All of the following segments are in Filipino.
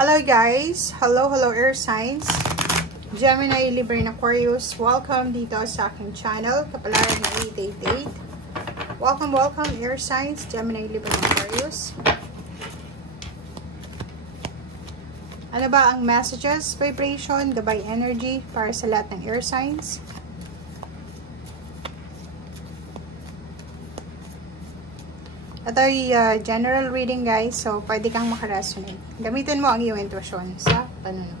Hello guys! Hello air signs! Gemini, Libra, and Aquarius. Welcome dito sa aking channel, Kapalaran na 888. Welcome air signs, Gemini, Libra, and Aquarius. Ano ba ang messages, vibration, gabay energy para sa lahat ng air signs? Ito ay general reading guys, so pwede kang makaresonate. Gamitin mo ang iyong intuition sa panunod.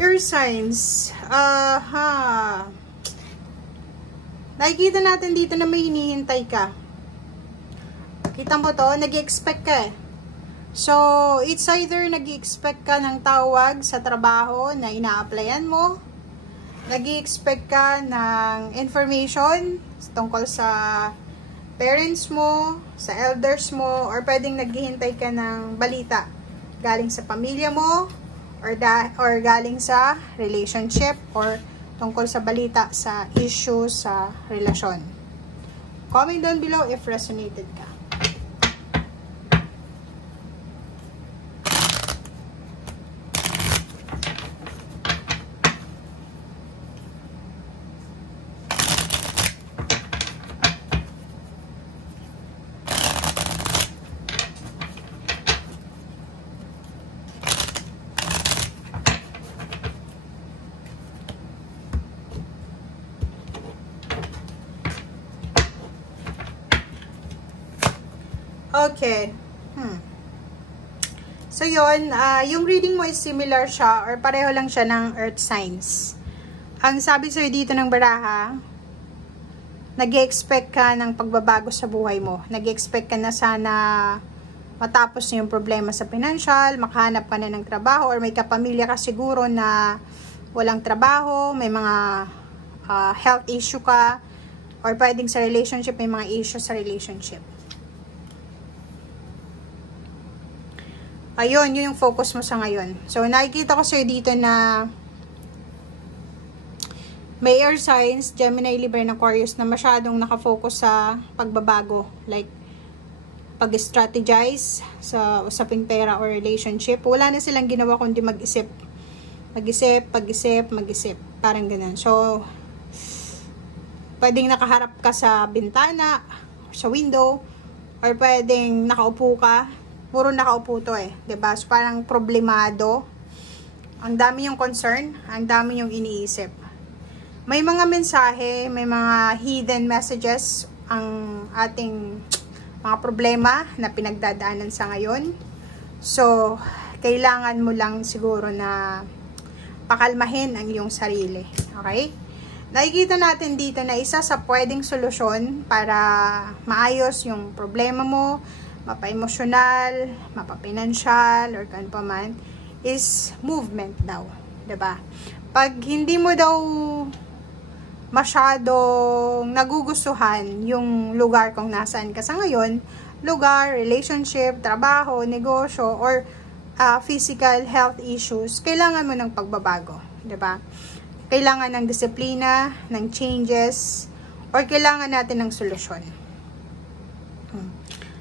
Air signs, nakikita natin dito na may hinihintay ka. Kita mo to, nag-expect ka eh. So, it's either nag-expect ka ng tawag sa trabaho na ina-applyan mo, nag-expect ka ng information tungkol sa parents mo, sa elders mo, or pwedeng naghihintay ka ng balita galing sa pamilya mo, or galing sa relationship, or tungkol sa balita sa issue sa relasyon. Comment down below if resonated ka. Okay. So, yun. Yung reading mo is similar siya or pareho lang siya ng earth signs. Ang sabi sa'yo dito ng baraha, nag-expect ka ng pagbabago sa buhay mo. Nag-expect ka na sana matapos yung problema sa financial, makahanap ka na ng trabaho, or may kapamilya ka siguro na walang trabaho, may mga health issue ka, or pwedeng sa relationship, may mga issue sa relationship. Ayun, yun yung focus mo sa ngayon. So, nakikita ko sa'yo dito na may air signs, Gemini, Libra, and Aquarius na masyadong nakafocus sa pagbabago. Like, pag-strategize sa usaping pera or relationship. Wala na silang ginawa kundi mag-isip. Mag-isip. Parang ganun. So, pwedeng nakaharap ka sa bintana, sa window, or pwedeng nakaupo ka. Puro nakaupo to eh. Diba? So, parang problemado. Ang dami yung concern. Ang dami yung iniisip. May mga mensahe, may mga hidden messages ang ating mga problema na pinagdadaanan sa ngayon. So, kailangan mo lang siguro na pakalmahin ang iyong sarili. Okay? Nakikita natin dito na isa sa pwedeng solusyon para maayos yung problema mo, mapa-emosyonal, mapa-financial, or kano pa man, is movement daw. Diba? Pag hindi mo daw masyadong nagugustuhan yung lugar kung nasaan ka sa ngayon, lugar, relationship, trabaho, negosyo, or physical health issues, kailangan mo ng pagbabago. Diba? Kailangan ng disiplina, ng changes, or kailangan natin ng solusyon.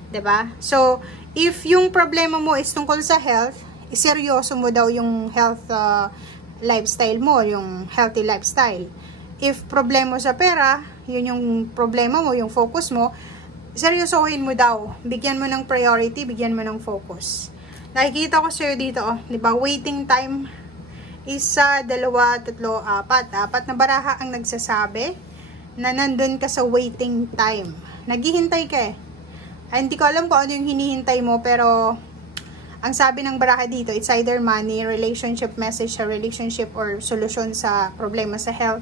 Diba? So, if yung problema mo is tungkol sa health, seryoso mo daw yung health lifestyle mo, yung healthy lifestyle. If problema sa pera, yun yung problema mo, yung focus mo, seryosohin mo daw. Bigyan mo ng priority, bigyan mo ng focus. Nakikita ko sa'yo dito, diba? Waiting time, 1, 2, 3, 4. 4 na baraha ang nagsasabi na nandun ka sa waiting time. Naghihintay ka eh. Ay, hindi ko alam kung ano yung hinihintay mo, pero ang sabi ng baraha dito, it's either money, relationship message sa relationship, or solusyon sa problema sa health,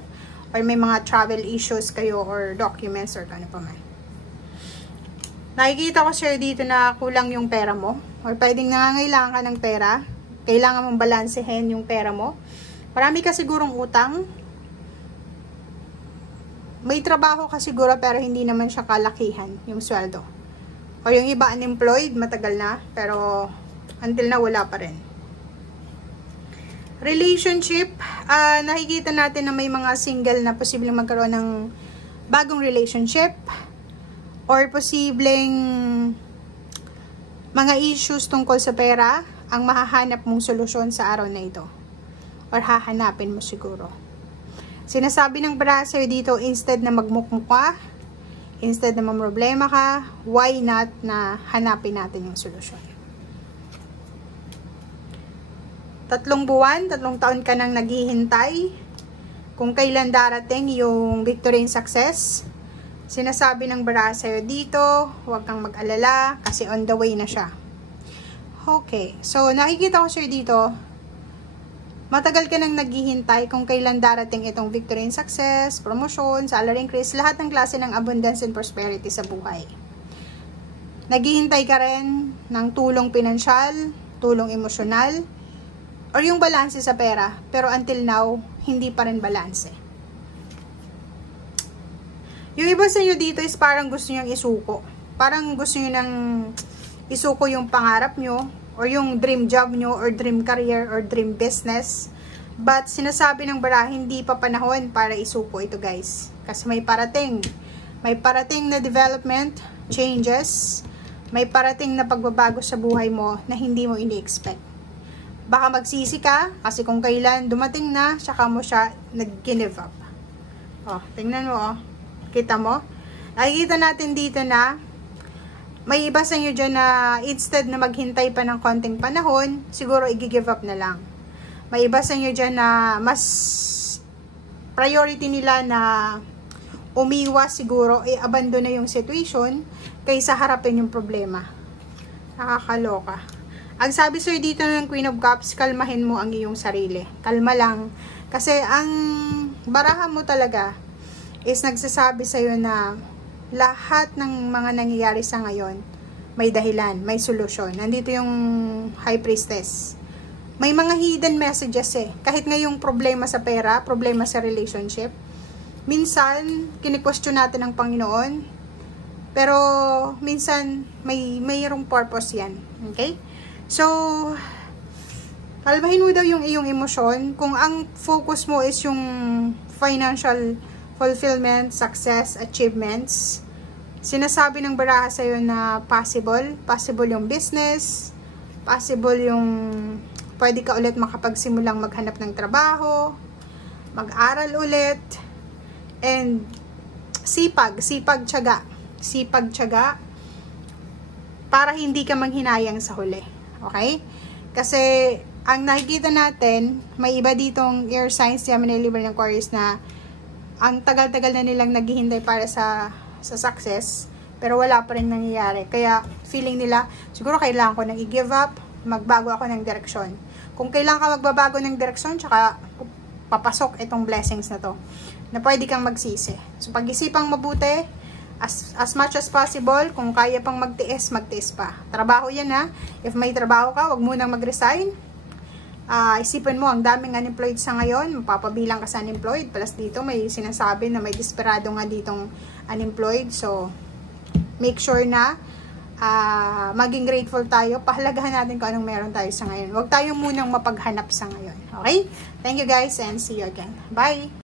or may mga travel issues kayo, or documents, or ano pa man. Nakikita ko sa'yo dito na kulang yung pera mo, or pwedeng nangangailangan ka ng pera, kailangan mong balansehin yung pera mo. Marami ka sigurong utang, may trabaho ka siguro, pero hindi naman siya kalakihan yung sweldo. O yung iba unemployed, matagal na, pero until na wala pa rin. Relationship, nakikita natin na may mga single na posibleng magkaroon ng bagong relationship, or posibleng mga issues tungkol sa pera, ang mahahanap mong solusyon sa araw na ito. Or hahanapin mo siguro. Sinasabi ng baraha sa'yo dito, instead na magmukmuk ka, instead na mamroblema ka, why not na hanapin natin yung solusyon. 3 buwan, 3 taon ka nang naghihintay kung kailan darating yung victory and success. Sinasabi ng baraha sa'yo dito, huwag kang mag-alala kasi on the way na siya. Okay, so nakikita ko sa'yo dito, matagal ka nang naghihintay kung kailan darating itong victory and success, promotion, salary increase, lahat ng klase ng abundance and prosperity sa buhay. Naghihintay ka rin ng tulong pinansyal, tulong emosyonal, or yung balanse sa pera, pero until now, hindi pa rin balanse. Yung iba sa inyo dito is parang gusto nyo isuko. Parang gusto nyo nang isuko yung pangarap nyo, or yung dream job nyo, or dream career, or dream business. But sinasabi ng baraha, hindi pa panahon para isuko ito guys. Kasi may parating. May parating na development, changes, may parating na pagbabago sa buhay mo na hindi mo ini-expect. Baka magsisi ka, kasi kung kailan dumating na, saka mo siya nag-give up. Oh, tingnan mo oh. Kita mo? Nakikita natin dito na may iba sa inyo dyan na instead na maghintay pa ng konting panahon, siguro i-give up na lang. May iba sa inyo dyan na mas priority nila na umiwas siguro, i-abandon na yung situation kaysa harapin yung problema. Nakakaloka. Ang sabi sa'yo dito ng Queen of Cups, kalmahin mo ang iyong sarili. Kalma lang. Kasi ang baraha mo talaga is nagsasabi sa'yo na lahat ng mga nangyayari sa ngayon, may dahilan, may solusyon. Nandito yung High Priestess. May mga hidden messages eh. Kahit ngayong problema sa pera, problema sa relationship, minsan, kini-question natin ang Panginoon, pero minsan, mayroong purpose yan. Okay? So, kalmahin mo daw yung iyong emosyon. Kung ang focus mo is yung financial fulfillment, success, achievements, sinasabi ng baraha sa'yo na possible yung business, possible yung pwede ka ulit makapagsimulang maghanap ng trabaho, mag-aral ulit, and sipag, tiyaga, para hindi ka manghinayang sa huli. Okay? Kasi, ang nakikita natin, may iba ditong air signs, Gemini, Libra, ng Aquarius na ang tagal-tagal na nilang naghihintay para sa success, pero wala pa rin nangyayari. Kaya, feeling nila, siguro kailangan ko nang i-give up, magbago ako ng direksyon. Kung kailangan ka magbabago ng direksyon, tsaka papasok itong blessings na to, na pwede kang magsisi. So, pag-isipang mabuti, as much as possible, kung kaya pang magtiis pa. Trabaho yan ha. If may trabaho ka, wag munang mag-resign. Isipin mo, ang daming unemployed sa ngayon, mapapabilang ka sa unemployed, plus dito may sinasabi na may desperado nga ditong unemployed, so make sure na maging grateful tayo, pahalagahan natin kung anong meron tayo sa ngayon. Huwag tayo munang mapaghanap sa ngayon, okay? Thank you guys and see you again. Bye!